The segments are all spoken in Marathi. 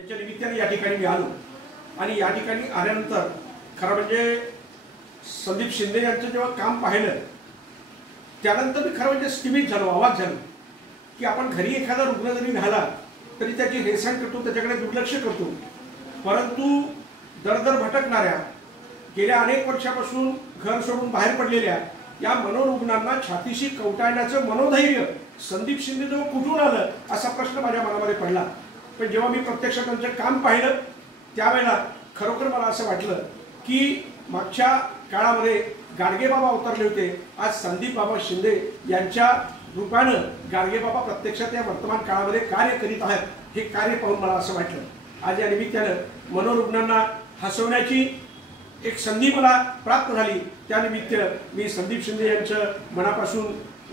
यांच्या निमित्ताने या ठिकाणी मी आलो आणि या ठिकाणी आल्यानंतर खरं म्हणजे संदीप शिंदे यांचं जेव्हा काम पाहिलं त्यानंतर मी खरं म्हणजे स्टिमिक झालो, अवाक झालो की आपण घरी एखादा रुग्ण जरी राहिला तरी त्याची हेळसांड करतो, त्याच्याकडे दुर्लक्ष करतो, परंतु दरदर भटकणाऱ्या गेल्या अनेक वर्षापासून घर सोडून बाहेर पडलेल्या या मनोरुग्णांना छातीशी कवटाळण्याचं मनोधैर्य संदीप शिंदे जेव्हा कुठून आलं असा प्रश्न माझ्या मनामध्ये पडला। पण जेव्हा मी प्रत्यक्ष त्यांचं काम पाहिलं त्यावेळेला खरोखर मला असं वाटलं की मागच्या काळामध्ये गाडगेबाबा अवतरले होते, आज संदीप बाबा शिंदे यांच्या रूपानं गाडगेबाबा प्रत्यक्षात या वर्तमान काळामध्ये कार्य करीत आहेत। हे कार्य पाहून मला असं वाटलं आज या निमित्तानं मनोरुग्णांना हसवण्याची एक संधी मला प्राप्त झाली। त्यानिमित्त मी संदीप शिंदे यांचं मनापासून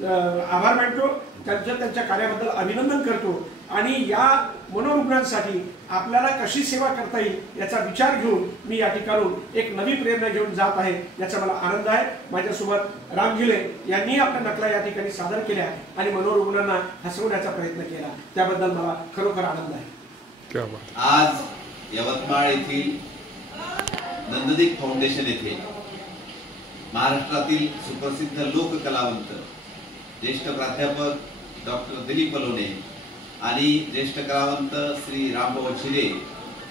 आभार मानतो, त्यांच्या कार्याबद्दल अभिनंदन करतो आणि या मनोरुग्णांसाठी आपल्याला कशी सेवा करता येईल याचा विचार घेऊन मी या ठिकाणून एक नवी प्रेरणा घेऊन जात आहे, याचा मला आनंद आहे। माझ्यासोबत राम गिले यांनी आपल्या नकला या ठिकाणी सादर केल्या आणि मनोरुग्णांना हसवण्याचा प्रयत्न केला, त्याबद्दल मला खरोखर आनंद आहे। आज यवतमाळ येथील नंददीप फाउंडेशन येथे महाराष्ट्रातील सुप्रसिद्ध लोककलावंत ज्येष्ठ प्राध्यापक डॉक्टर दिलीप बलोने आणि ज्येष्ठ कलावंत श्री रामभाऊ शिरे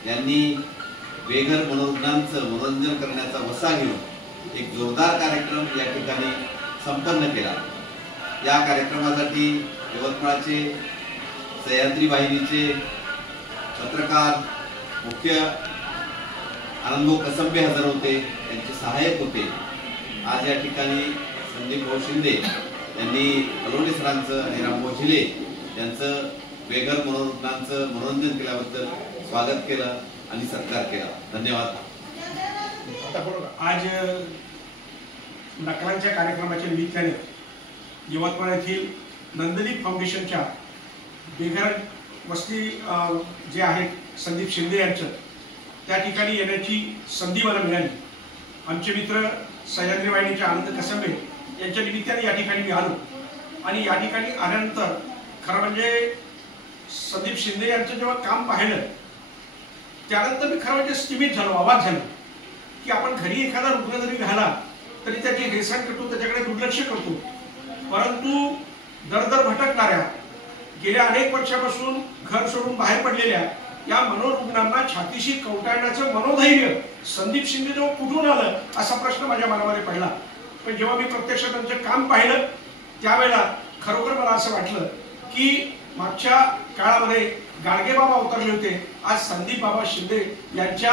यांनी बेघर मनोरुग्णांचं मनोरंजन करण्याचा वसा घेऊन एक जोरदार कार्यक्रम या ठिकाणी संपन्न केला। या कार्यक्रमासाठी यवतमाळचे सह्याद्री वाहिनीचे पत्रकार मुख्य आनंदभाऊ कसंबे हजर होते, त्यांचे सहाय्यक होते। आज या ठिकाणी संदीप भाऊ शिंदे यांनी बलोने सरांचं आणि रामभाऊ शिले यांचं बेघर मनोरुग्णांचं मनोरंजन केल्याबद्दल स्वागत केलं आणि सत्कार केला। धन्यवाद। आज नकलांच्या कार्यक्रमाच्या निमित्ताने यवतमाळ येथील नंददीप फाउंडेशनच्या बेघर वस्ती जे आहेत संदीप शिंदे यांचं त्या ठिकाणी येण्याची संधी मला मिळाली। आमचे मित्र सह्याद्री वाहिनीचे आनंद कसंबे यांच्या निमित्ताने या ठिकाणी मी आलो आणि या ठिकाणी आल्यानंतर खरं म्हणजे संदीप शिंदे यांचं जेव्हा काम पाहिलं त्यानंतर मी खरं म्हणजे स्टिमिक झालो, अवाक झालो की आपण घरी एखादा रुग्ण जरी राहिला तरी त्याची हेळसांड करतो, त्याच्याकडे दुर्लक्ष करतो, परंतु दरदर भटकणाऱ्या गेल्या अनेक वर्षापासून घर सोडून बाहेर पडलेल्या या मनोरुग्णांना छातीशी कवटाळण्याचं मनोधैर्य संदीप शिंदे जेव्हा कुठून आलं असा प्रश्न माझ्या मनामध्ये पडला। पण जेव्हा मी प्रत्यक्ष त्यांचं काम पाहिलं त्यावेळेला खरोखर मला असं वाटलं की मागच्या काळामध्ये गाडगेबाबा अवतरले होते, आज संदीप बाबा शिंदे यांच्या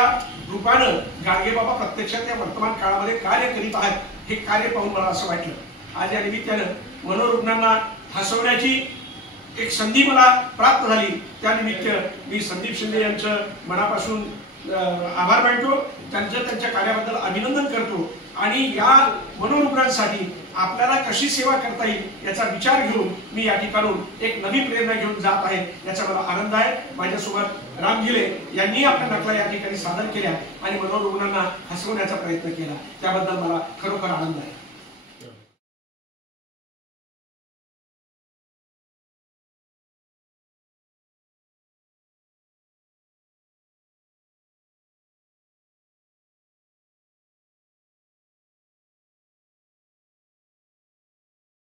रूपानं गाडगेबाबा प्रत्यक्षात या वर्तमान काळामध्ये कार्य करीत आहेत। हे कार्य पाहून मला असं वाटलं आज या निमित्तानं मनोरुग्णांना हसवण्याची एक संधी मला प्राप्त झाली। त्यानिमित्त मी संदीप शिंदे यांचं मनापासून आभार मानतो, त्यांच्या कार्याबद्दल अभिनंदन करतो आणि या मनोरुग्णांसाठी आपल्याला कशी सेवा करता येईल याचा विचार घेऊन मी या ठिकाणून एक नवी प्रेरणा घेऊन जात आहे, याचा मला आनंद आहे। माझ्यासोबत राम गिले यांनी आपल्या नकला या ठिकाणी सादर केल्या आणि मनोरुग्णांना हसवण्याचा प्रयत्न केला, त्याबद्दल मला खरोखर आनंद आहे।